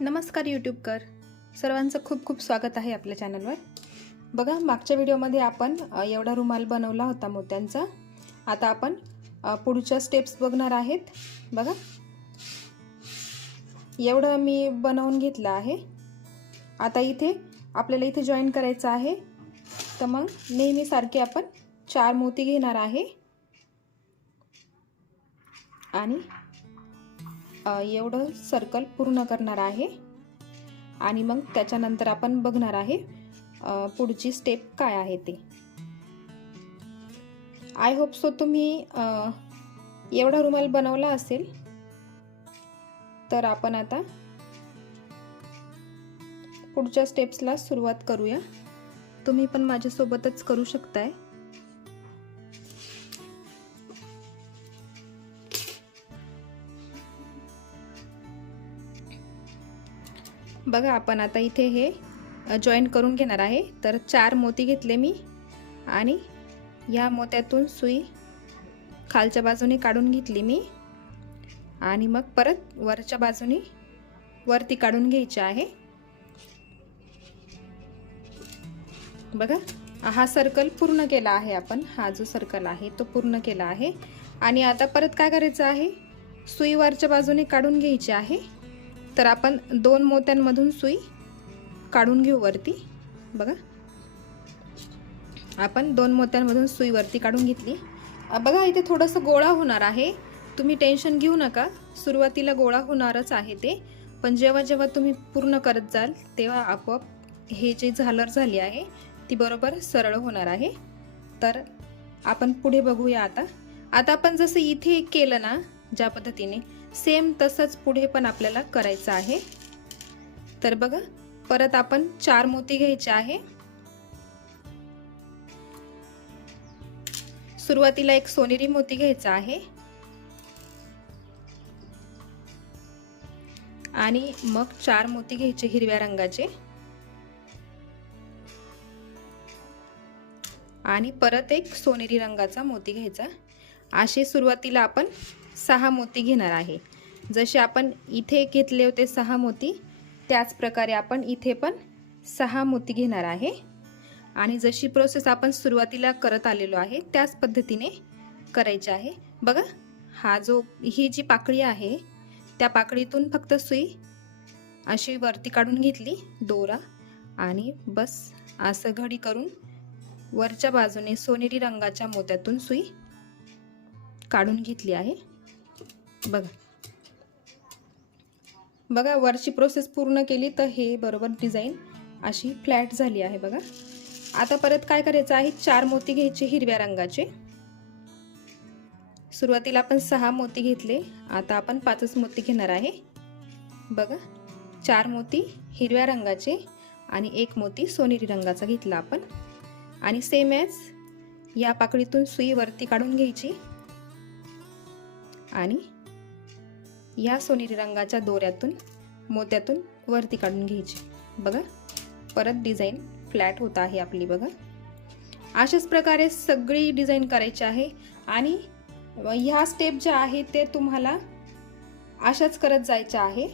नमस्कार यूट्यूबकर सर्वांचं खूप खूप स्वागत आहे आपल्या चॅनलवर बघा मागच्या व्हिडिओमध्ये आपण एवढा रुमाल बनवला होता मोत्यांचा. आता आपण पुढच्या स्टेप्स बघणार आहेत. बघा. एवढं मी बनवून घेतलं आहे. आता इथे आपल्याला इथे जॉईन करायचं आहे. तर मग नेहमीसारखे आपण चार मोती घेणार आहे. आणि एवढं सर्कल पूर्ण करणार आहे. आणि मग त्याच्यानंतर आपण बघणार आहे पुढची स्टेप काय आहे ते. आय होप सो तुम्ही एवढा रुमाल बनवला असेल तर आपण आता पुढच्या स्टेप्सला सुरुवात करूया. तुम्ही पण माझ्यासोबतच करू शकताय. बघा आपण आता इथे हे जॉईन करून घेणार आहे. तर चार मोती घेतले मी आणि या मोत्यातून सुई खालच्या बाजूने काढून घेतली मी आणि मग परत वरच्या बाजूने वरती काढून घ्यायची आहे. बघा हा सर्कल पूर्ण केला आहे आपण. हा जो सर्कल आहे तो पूर्ण केला आहे. आणि आता परत काय करायचं आहे? सुई वरच्या बाजूने काढून घ्यायची आहे. तर आपण दोन मोत्यांमधून सुई काढून घेऊ वरती. बघा. आपण दोन मोत्यांमधून सुई वरती काढून घेतली. बघा इथे थोडंसं गोळा होणार आहे. तुम्ही टेन्शन घेऊ नका. सुरुवातीला गोळा होणारच आहे ते. पण जेव्हा जेव्हा तुम्ही पूर्ण करत जाल तेव्हा आपोआप हे जे झालर झाली आहे ती बरोबर सरळ होणार आहे. तर आपण पुढे बघूया आता. आता आपण जसं इथे केलं ना ज्या पद्धतीने सेम तसंच पुढे पण आपल्याला करायचं आहे. तर बघा परत आपण चार मोती घ्यायचे आहे. सुरुवातीला एक सोनेरी मोती घ्यायचा आहे. आणि मग चार मोती घ्यायचे हिरव्या रंगाचे. आणि परत एक सोनेरी रंगाचा मोती घ्यायचा. असे सुरुवातीला आपण सहा मोती घेणार आहे. जसे आपण इथे घेतले होते सहा मोती त्याच प्रकारे आपण इथे पण सहा मोती घेणार आहे. आणि जशी प्रोसेस आपण सुरुवातीला करत आलेलो आहे त्याच पद्धतीने करायची आहे. बघा हा जो ही जी पाकळी आहे त्या पाकळीतून फक्त सुई अशी वरती काढून घेतली दोरा आणि बस असं घडी करून वरच्या बाजूने सोनेरी रंगाच्या मोत्यातून सुई काढून घेतली आहे. बघा. बघा वरची प्रोसेस पूर्ण केली तर हे बरोबर डिझाईन अशी फ्लॅट झाली आहे बघा. आता परत काय करायचं आहे? चार मोती घ्यायचे हिरव्या रंगाचे. सुरुवातीला आपण सहा मोती घेतले. आता आपण पाचच मोती घेणार आहे. बघा चार मोती हिरव्या रंगाचे आणि एक मोती सोनेरी रंगाचा घेतला आपण. आणि सेम ॲज या पाकळीतून सुई वरती काढून घ्यायची. आणि या सोनेरी रंगाच्या दोऱ्यातून मोत्यातून वरती काढून घ्यायची. बघा परत डिझाईन फ्लॅट होत आहे आपली बघा. अशाच प्रकारे सगळी डिझाईन करायची आहे आणि ह्या स्टेप ज्या आहे ते तुम्हाला अशाच करत जायच्या आहे.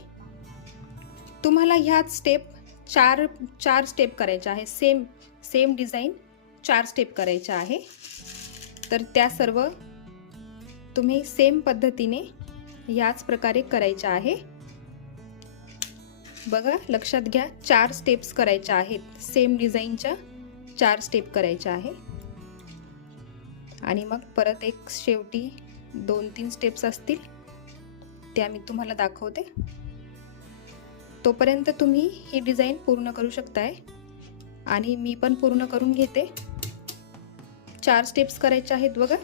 तुम्हाला ह्याच स्टेप चार चार स्टेप करायच्या आहे. सेम सेम डिझाईन चार स्टेप करायच्या आहे. तर त्या सर्व तुम्ही सेम पद्धतीने याच प्रकारे करायच्या आहे. बघा लक्षात घ्या चार स्टेप्स करायच्या आहेत. सेम डिझाईनच्या चार स्टेप करायच्या आहे. आणि मग परत एक शेवटी दोन तीन स्टेप्स असतील त्या मी तुम्हाला दाखवते. तोपर्यंत तुम्ही ही डिझाईन पूर्ण करू शकताय. आणि मी पण पूर्ण करून घेते. चार स्टेप्स करायच्या आहेत बघा.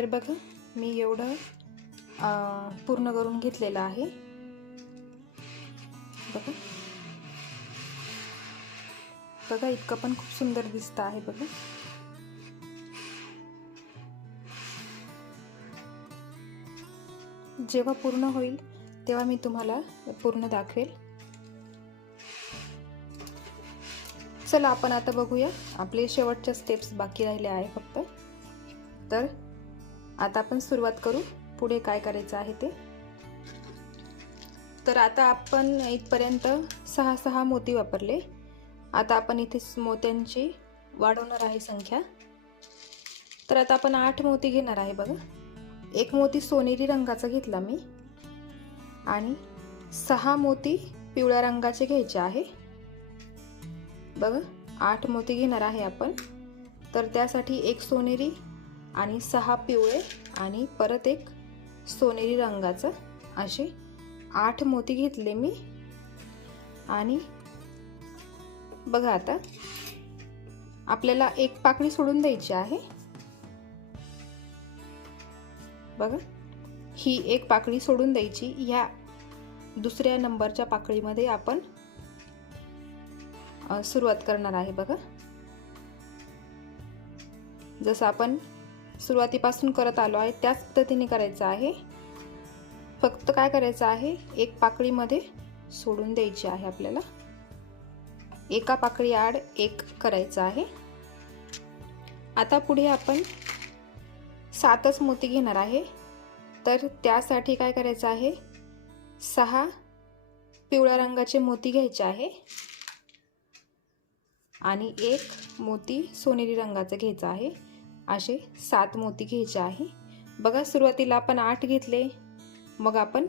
तर बघा मी एवढं पूर्ण करून घेतलेलं आहे. बघा. बघा इतकं पण खूप सुंदर दिसतं आहे बघा. जेव्हा पूर्ण होईल तेव्हा मी तुम्हाला पूर्ण दाखवेल. चला आपण आता बघूया. आपले शेवटच्या स्टेप्स बाकी राहिले आहे फक्त. तर आता आपण सुरुवात करू. पुढे काय करायचं आहे ते? तर आता आपण इथपर्यंत सहा सहा मोती वापरले. आता आपण इथे मोत्यांची वाढवणार आहे संख्या. तर आता आपण आठ मोती घेणार आहे बघा. एक मोती सोनेरी रंगाचा घेतला मी. आणि सहा मोती पिवळ्या रंगाचे घ्यायचे आहे. बघा आठ मोती घेणार आहे आपण. तर त्यासाठी एक सोनेरी आणि सहा पिवळे आणि परत एक सोनेरी रंगाचं असे आठ मोती घेतले मी. आणि बघा आता आपल्याला एक पाकळी सोडून द्यायची आहे. बघा ही एक पाकळी सोडून द्यायची. ह्या दुसऱ्या नंबरच्या पाकळीमध्ये आपण सुरुवात करणार आहे बघा. जसं आपण सुरुवातीपासून करत आलो आहे त्याच पद्धतीने करायचं आहे. फक्त काय करायचं आहे एक पाकळीमध्ये सोडून द्यायची आहे आपल्याला. एका पाकळी आड एक करायचं आहे. आता पुढे आपण सातच मोती घेणार आहे. तर त्यासाठी काय करायचं आहे सहा पिवळ्या रंगाचे मोती घ्यायचे आहे. आणि एक मोती सोनेरी रंगाचं घ्यायचा आहे. असे सात मोती घ्यायचे आहे. बघा सुरुवातीला आपण आठ घेतले. मग आपण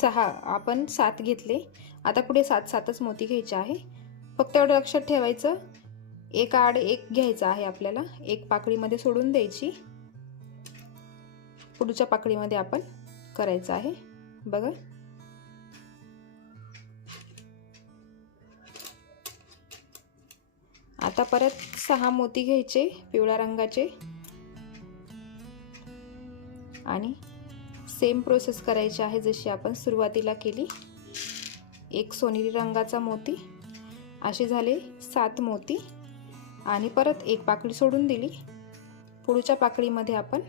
सहा आपण सात घेतले. आता पुढे सात सातच मोती घ्यायचे आहे. फक्त एवढं लक्षात ठेवायचं. एक आड एक घ्यायचा आहे आपल्याला. एक पाकळीमध्ये सोडून द्यायची. पुढच्या पाकळीमध्ये आपण करायचं आहे. बघा. आता परत सहा मोती घ्यायचे पिवळ्या रंगाचे. आणि सेम प्रोसेस करायची आहे जशी आपण सुरुवातीला केली. एक सोनेरी रंगाचा मोती असे झाले सात मोती आणि परत एक पाकळी सोडून दिली. पुढच्या पाकळीमध्ये आपण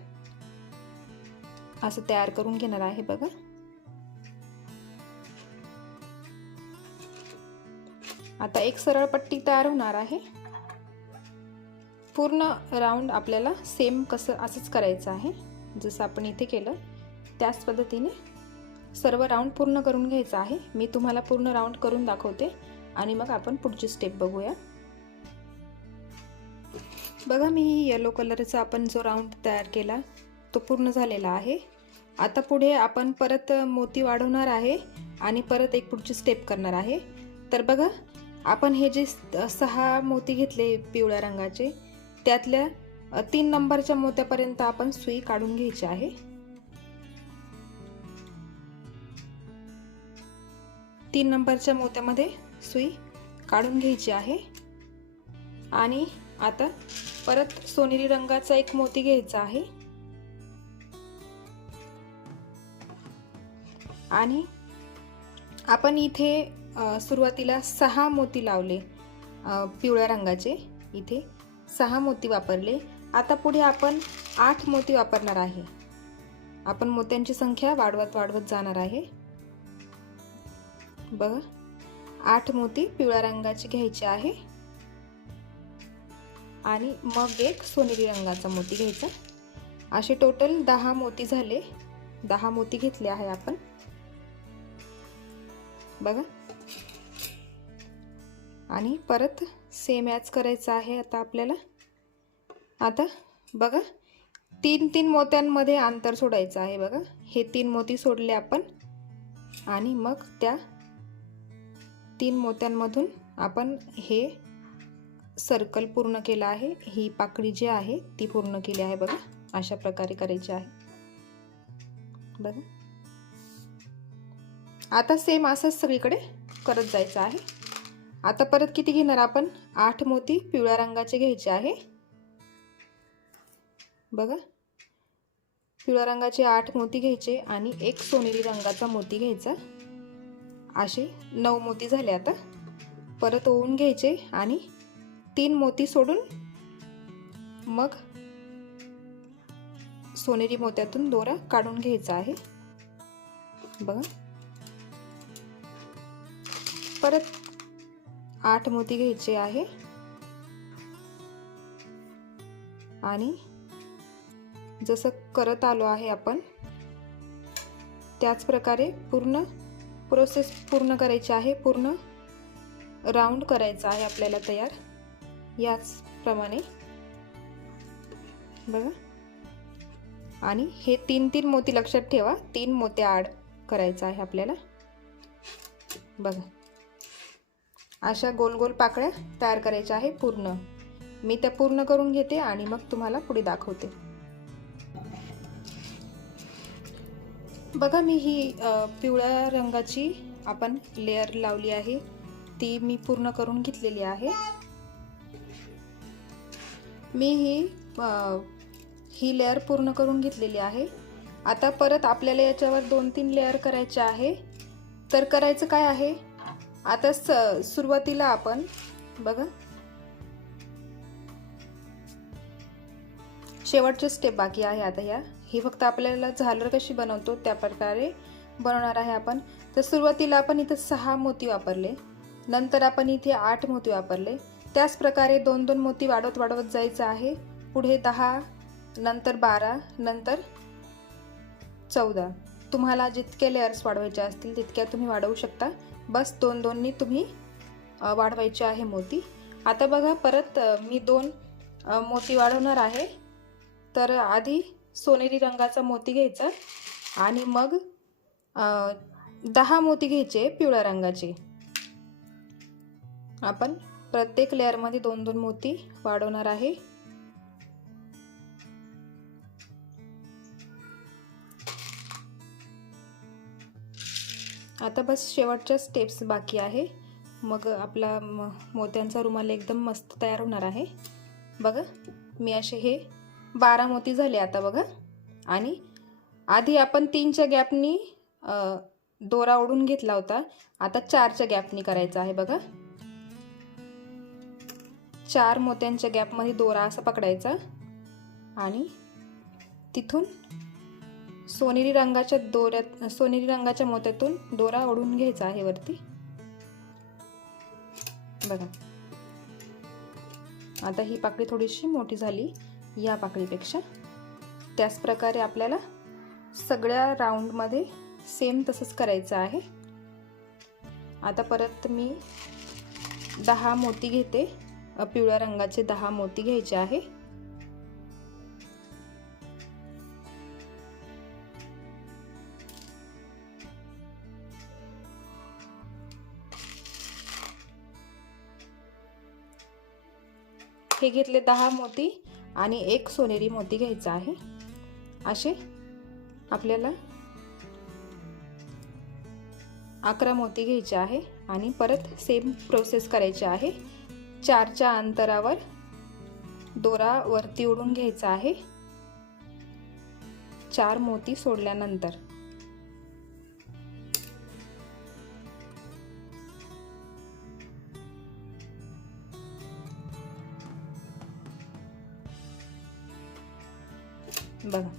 असं तयार करून घेणार आहे बघा. आता एक सरळ पट्टी तयार होणार आहे. पूर्ण राऊंड आपल्याला सेम कसं असंच करायचं आहे. जसं आपण इथे केलं त्याच पद्धतीने सर्व राऊंड पूर्ण करून घ्यायचं आहे. मी तुम्हाला पूर्ण राऊंड करून दाखवते आणि मग आपण पुढची स्टेप बघूया. बघा मी येलो कलरचा आपण जो राऊंड तयार केला तो पूर्ण झालेला आहे. आता पुढे आपण परत मोती वाढवणार आहे आणि परत एक पुढची स्टेप करणार आहे. तर बघा आपण हे जे सहा मोती घेतले पिवळ्या रंगाचे त्यातल्या तीन नंबरच्या मोत्यापर्यंत आपण सुई काढून घ्यायची आहे. तीन नंबरच्या मोत्यामध्ये सुई काढून घ्यायची आहे. आणि आता परत सोनेरी रंगाचा एक मोती घ्यायचा आहे. आणि आपण इथे सुरुवातीला सहा मोती लावले पिवळ्या रंगाचे. इथे सहा मोती वापरले. आता पुढे आपण आठ मोती वापरणार आहे. आपण मोत्यांची संख्या वाढवत वाढवत जाणार आहे. बघा आठ मोती पिवळ्या रंगाची घ्यायची आहे. आणि मग एक सोनेरी रंगाचा मोती घ्यायचा. असे टोटल दहा मोती झाले. दहा मोती घेतले आहे आपण. बघा. आणि परत सेम ॲच करायचं आहे आता आपल्याला. आता बघा तीन तीन मोत्यांमध्ये अंतर सोडायचं आहे बघा. हे तीन मोती सोडले आपण. आणि मग त्या तीन मोत्यांमधून आपण हे सर्कल पूर्ण केलं आहे. ही पाकळी जी आहे ती पूर्ण केली आहे बघा. अशा प्रकारे करायची आहे. बघा. आता सेम असंच सगळीकडे करत जायचं आहे. आता परत किती घेणार आपण? आठ मोती पिवळ्या रंगाचे घ्यायचे आहे. बघा. पिवळ्या रंगाचे आठ मोती घ्यायचे आणि एक सोनेरी रंगाचा मोती घ्यायचा. असे नऊ मोती झाले आता. परत ओवून घ्यायचे आणि तीन मोती सोडून मग सोनेरी मोत्यातून दोरा काढून घ्यायचा आहे. बघा. परत आठ मोती घ्यायचे आहे. आणि जसं करत आलो आहे आपण त्याच प्रकारे पूर्ण प्रोसेस पूर्ण करायची आहे पूर्ण राऊंड करायचा आहे आपल्याला तयार. याचप्रमाणे बघा. आणि हे तीन तीन मोती लक्षात ठेवा. तीन मोत्या आड करायचं आहे आपल्याला. बघा. अशा गोल गोल पाकळ्या तयार करायच्या आहे पूर्ण. मी त्या पूर्ण करून घेते आणि मग तुम्हाला पुढे दाखवते. बघा मी ही पिवळ्या रंगाची आपण लेअर लावली आहे. ती मी पूर्ण करून घेतलेली आहे. मी ही ही लेअर पूर्ण करून घेतलेली आहे. आता परत आपल्याला याच्यावर दोन तीन लेअर करायचे आहे. तर करायचं काय आहे? आता स सुरुवातीला आपण बघा. शेवटचे स्टेप बाकी आहे आता या. ही फक्त आपल्याला झालर कशी बनवतो त्या प्रकारे बनवणार आहे आपण. तर सुरुवातीला आपण इथं सहा मोती वापरले. नंतर आपण इथे आठ मोती वापरले. त्याच प्रकारे दोन दोन मोती वाढवत वाढवत जायचं आहे. पुढे दहा नंतर बारा नंतर चौदा. तुम्हाला जितके लेअर्स वाढवायचे असतील तितक्या तुम्ही वाढवू शकता. बस दोन दोननी तुम्ही वाढवायचे आहे मोती. आता बघा परत मी दोन मोती वाढवणार आहे. तर आधी सोनेरी रंगाचा मोती घ्यायचा आणि मग दहा मोती घ्यायचे पिवळ्या रंगाचे. आपण प्रत्येक लेअरमध्ये दोन दोन मोती वाढवणार आहे. आता बस शेवटच्या स्टेप्स बाकी आहे. मग आपला मोत्यांचा रुमाल एकदम मस्त तयार होणार आहे. बघा मी असे हे बारा मोती झाले आता बघा. आणि आधी आपण तीनच्या गॅपनी दोरा ओढून घेतला होता. आता चारच्या गॅपनी करायचा आहे बघा. चार मोत्यांच्या गॅपमध्ये दोरा असा पकडायचा. आणि तिथून सोनेरी रंगाच्या दोऱ्यात सोनेरी रंगाच्या मोत्यातून दोरा ओढून घ्यायचा आहे वरती. बघा. आता ही पाकळी थोडीशी मोठी झाली. या पाकळीपेक्षा. त्याच प्रकारे आपल्याला सगळ्या राऊंडमध्ये सेम तसंच करायचं आहे. आता परत मी दहा मोती घेते. पिवळ्या रंगाचे दहा मोती घ्यायचे आहे. हे घेतले दहा मोती. आणि एक सोनेरी मोती घ्यायचा आहे. असे आपल्याला अकरा मोती घ्यायचे आहे आणि परत सेम प्रोसेस करायची आहे. चारच्या अंतरावर दोरा वरती ओढून घ्यायचा आहे. चार मोती सोडल्यानंतर. बघा.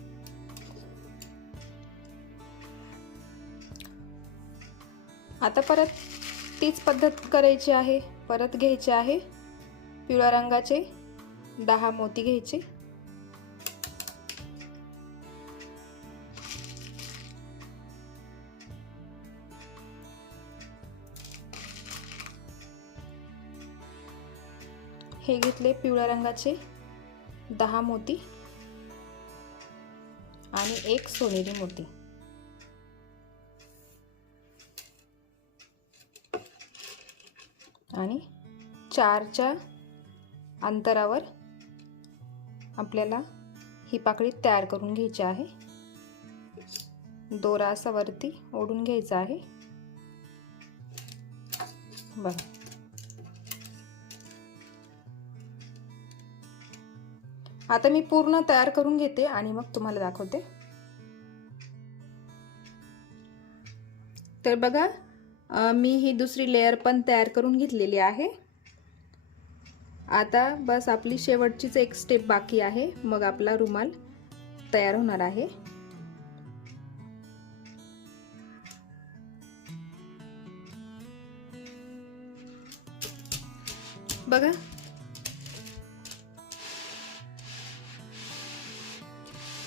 आता परत तीच पद्धत करायची आहे. परत घ्यायचे आहे. पिवळ्या रंगाचे दहा मोती घ्यायचे. हे घेतले पिवळ्या रंगाचे दहा मोती. आणि एक सोनेरी मोती आणि चारच्या अंतरावर आपल्याला ही पाकळी तयार करून घ्यायची आहे. दोरा असा वरती ओढून घ्यायचा आहे. बघा. आता मी पूर्ण तयार करून घेते आणि मग तुम्हाला दाखवते. तर बघा मी ही दुसरी लेयर पण तयार करून घेतलेली आहे. आता बस आपली शेवटचीच एक स्टेप बाकी आहे. मग आपला रुमाल तयार होणार आहे. बघा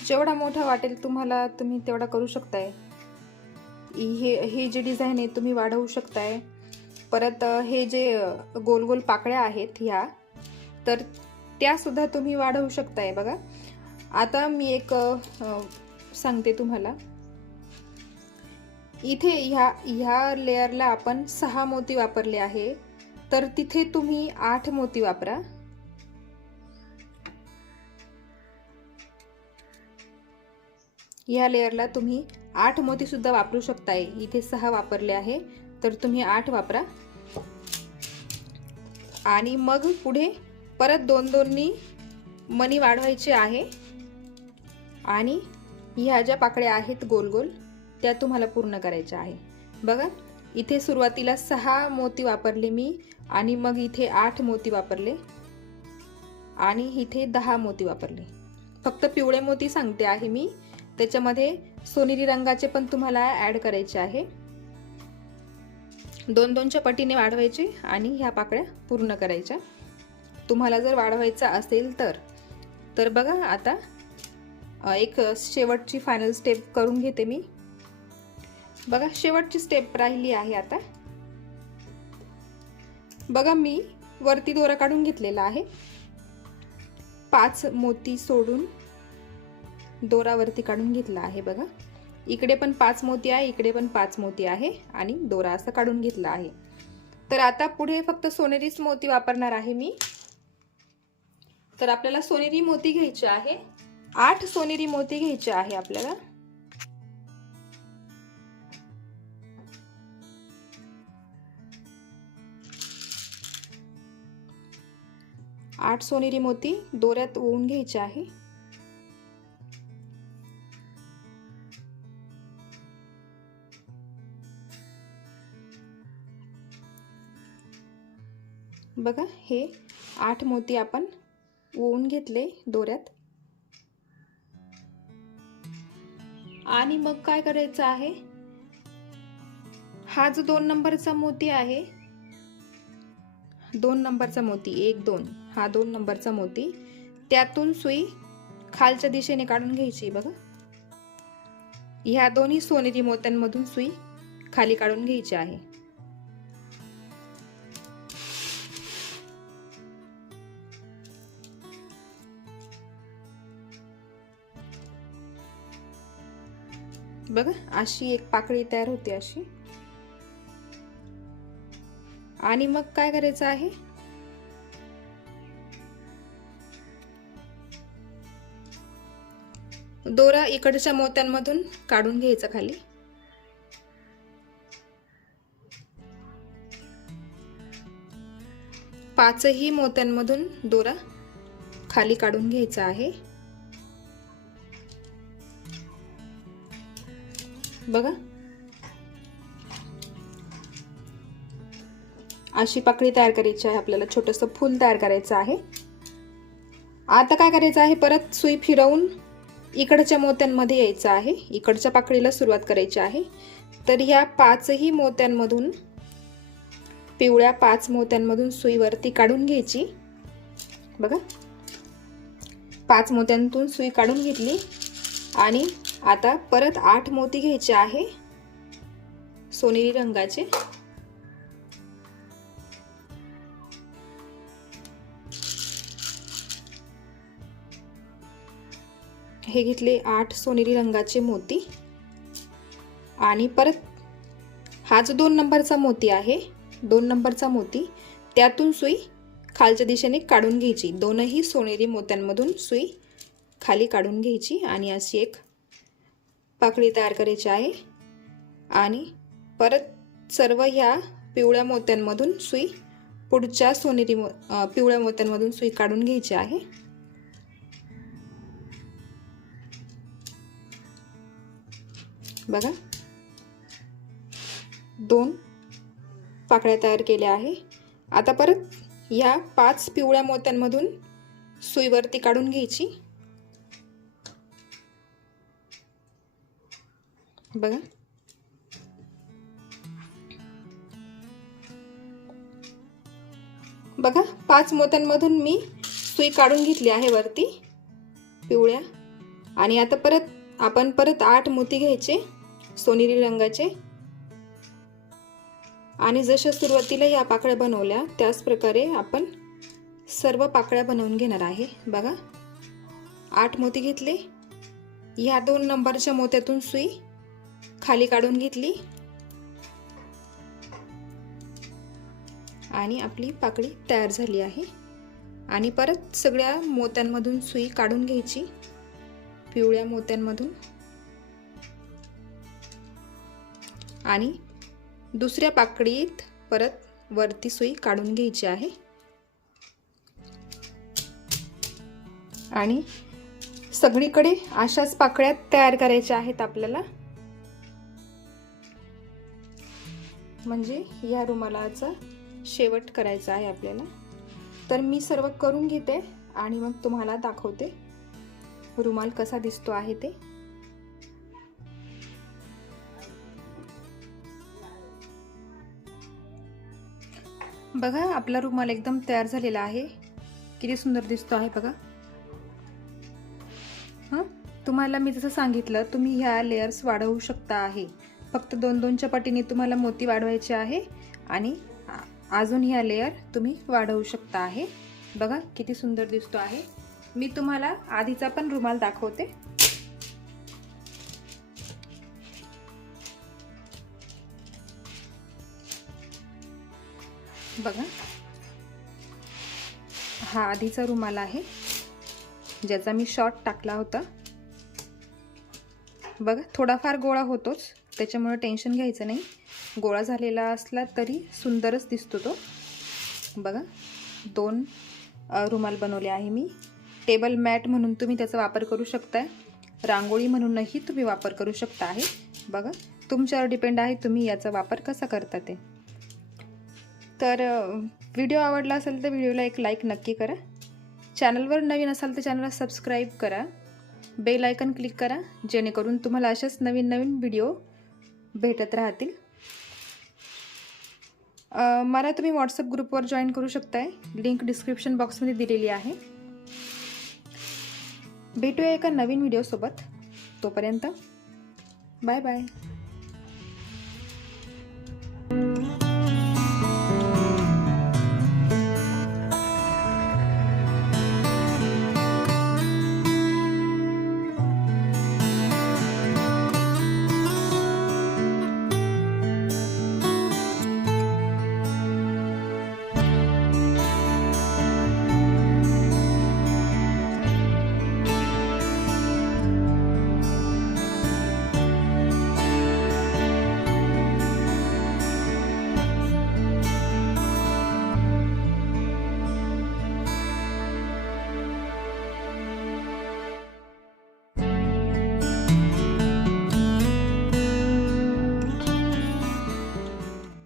जेवढा मोठा वाटेल तुम्हाला तुम्ही तेवढा करू शकताय. हे हे जे डिझाईन आहे तुम्ही वाढवू शकताय. परत हे जे गोल गोल पाकळ्या आहेत ह्या तर त्यासुद्धा तुम्ही वाढवू शकताय बघा. आता मी एक सांगते तुम्हाला. इथे ह्या ह्या लेअरला आपण सहा मोती वापरले आहे. तर तिथे तुम्ही आठ मोती वापरा. ह्या लेअरला तुम्ही आठ मोतीसुद्धा वापरू शकताय. इथे सहा वापरले आहे. तर तुम्ही आठ वापरा. आणि मग पुढे परत दोन दोननी मनी वाढवायचे आहे. आणि ह्या ज्या पाकळ्या आहेत गोल गोल त्या तुम्हाला पूर्ण करायच्या आहे. बघा इथे सुरुवातीला सहा मोती वापरले मी आणि मग इथे आठ मोती वापरले आणि इथे दहा मोती वापरले. फक्त पिवळे मोती सांगते आहे मी. त्याच्यामध्ये सोनेरी रंगाचे पण तुम्हाला ॲड करायचे आहे. दोन दोनच्या पटीने वाढवायचे आणि ह्या पाकळ्या पूर्ण करायच्या. तुम्हाला जर वाढवायचा असेल तर तर बघा आता एक शेवटची फायनल स्टेप करून घेते मी. बघा शेवटची स्टेप राहिली आहे आता. बघा मी वरती दोरा काढून घेतलेला आहे. पाच मोती सोडून दोरावरती काढून घेतला आहे बघा. इकडे पण पाच मोती आहे इकडे पण पाच मोती आहे आणि दोरा असं काढून घेतला आहे. तर आता पुढे फक्त सोनेरीच मोती वापरणार आहे मी. तर आपल्याला सोनेरी मोती घ्यायची आहे. आठ सोनेरी मोती घ्यायचे आहे आपल्याला. आठ सोनेरी मोती दोऱ्यात ओवून घ्यायचे आहे. बघा हे आठ मोती आपण ओवून घेतले दोऱ्यात. आणि मग काय करायचं आहे? हा जो दोन नंबरचा मोती आहे दोन नंबरचा मोती एक दोन हा दोन नंबरचा मोती त्यातून सुई खालच्या दिशेने काढून घ्यायची बघा. ह्या दोन्ही सोनेरी मोत्यांमधून सुई खाली काढून घ्यायची आहे. बघा अशी एक पाकळी तयार होते अशी. आणि मग काय करायचं आहे? दोरा इकडच्या मोत्यांमधून काढून घ्यायचा खाली. पाचही मोत्यांमधून दोरा खाली काढून घ्यायचा आहे. बघा. अशी पाकळी तयार करायची आहे आपल्याला. छोटंसं फूल तयार करायचं आहे. आता काय करायचं आहे? परत सुई फिरवून इकडच्या मोत्यांमध्ये यायचं आहे. इकडच्या पाकळीला सुरुवात करायची आहे. तर ह्या पाचही मोत्यांमधून पिवळ्या पाच मोत्यांमधून सुईवरती काढून घ्यायची. बघा. पाच मोत्यांतून सुई काढून घेतली आणि आता परत आठ मोती घ्यायचे आहे. सोनेरी रंगाचे. हे घेतले आठ सोनेरी रंगाचे मोती. आणि परत हा जो दोन नंबरचा मोती आहे. दोन नंबरचा मोती. त्यातून सुई खालच्या दिशेने काढून घ्यायची. दोनही सोनेरी मोत्यांमधून सुई खाली काढून घ्यायची. आणि अशी एक पाकळी तयार करायची आहे. आणि परत सर्व ह्या पिवळ्या मोत्यांमधून सुई पुढच्या सोनेरी मो पिवळ्या मोत्यांमधून सुई काढून घ्यायची आहे. बघा. दोन पाकळ्या तयार केल्या आहे. आता परत ह्या पाच पिवळ्या मोत्यांमधून सुईवरती काढून घ्यायची. बघा. बघा पाच मोत्यांमधून मी सुई काढून घेतली आहे वरती पिवळ्या. आणि आता परत आपण परत आठ मोती घ्यायचे सोनेरी रंगाचे. आणि जशा सुरुवातीला या पाकळ्या बनवल्या त्याच प्रकारे आपण सर्व पाकळ्या बनवून घेणार आहे. बघा आठ मोती घेतले. ह्या दोन नंबरच्या मोत्यातून सुई खाली काढून घेतली. आणि आपली पाकळी तयार झाली आहे. आणि परत सगळ्या मोत्यांमधून सुई काढून घ्यायची. पिवळ्या मोत्यांमधून. आणि दुसऱ्या पाकळीत परत वरती सुई काढून घ्यायची आहे. आणि सगळीकडे अशाच पाकळ्या तयार करायच्या आहेत आपल्याला. म्हणजे या रुमालाचा शेवट करायचा आहे आपल्याला. तर मी सर्व करून घेते आणि मग तुम्हाला दाखवते रुमाल कसा दिसतो आहे ते. बघा आपला रुमाल एकदम तयार झालेला आहे. किती सुंदर दिसतो आहे बघा. हां? तुम्हाला मी जसं सांगितलं तुम्ही ह्या लेयर्स वाढवू शकता आहे. फक्त दोन दोनच्या पटीने तुम्हाला मोती वाढवायचे आहे आणि अजून ह्या लेअर तुम्ही वाढवू शकता आहे. बघा किती सुंदर दिसतो आहे. मी तुम्हाला आधीचा पण रुमाल दाखवते. बघा. हा आधीचा रुमाल आहे ज्याचा मी शॉर्ट टाकला होता. बघा थोडाफार गोळा होतोच. त्याच्यामुळं टेन्शन घ्यायचं नाही. गोळा झालेला असला तरी सुंदरच दिसतो तो. बघा दोन रुमाल बनवले आहे मी. टेबल मॅट म्हणून तुम्ही त्याचा वापर करू शकताय. रांगोळी म्हणूनही तुम्ही वापर करू शकता आहे. बघा तुमच्यावर डिपेंड आहे तुम्ही याचा वापर कसा करता ते. तर व्हिडिओ आवडला असेल तर व्हिडिओला एक लाईक नक्की करा. चॅनलवर नवीन असाल तर चॅनलला सबस्क्राईब करा. बेल आयकन क्लिक करा जेणेकरून तुम्हाला अशाच नवीन नवीन व्हिडिओ भेटत राहतील. मला तुम्ही व्हॉट्सअप ग्रुपवर जॉईन करू शकताय. लिंक डिस्क्रिप्शन बॉक्समध्ये दिलेली आहे. भेटूया एका नवीन व्हिडिओसोबत तोपर्यंत बाय बाय